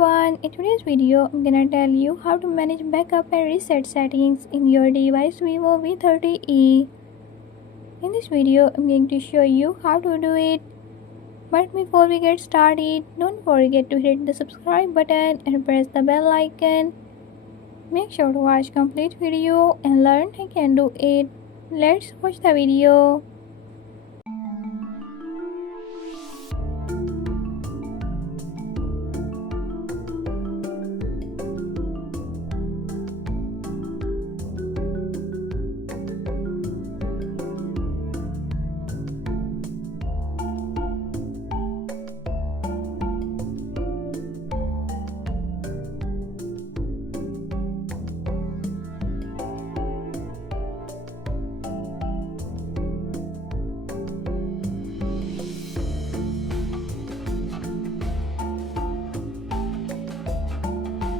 everyone, in today's video I'm gonna tell you how to manage backup and reset settings in your device Vivo V30e. In this video I'm going to show you how to do it. But before we get started, don't forget to hit the subscribe button and press the bell icon. Make sure to watch complete video and learn how you can do it. Let's watch the video.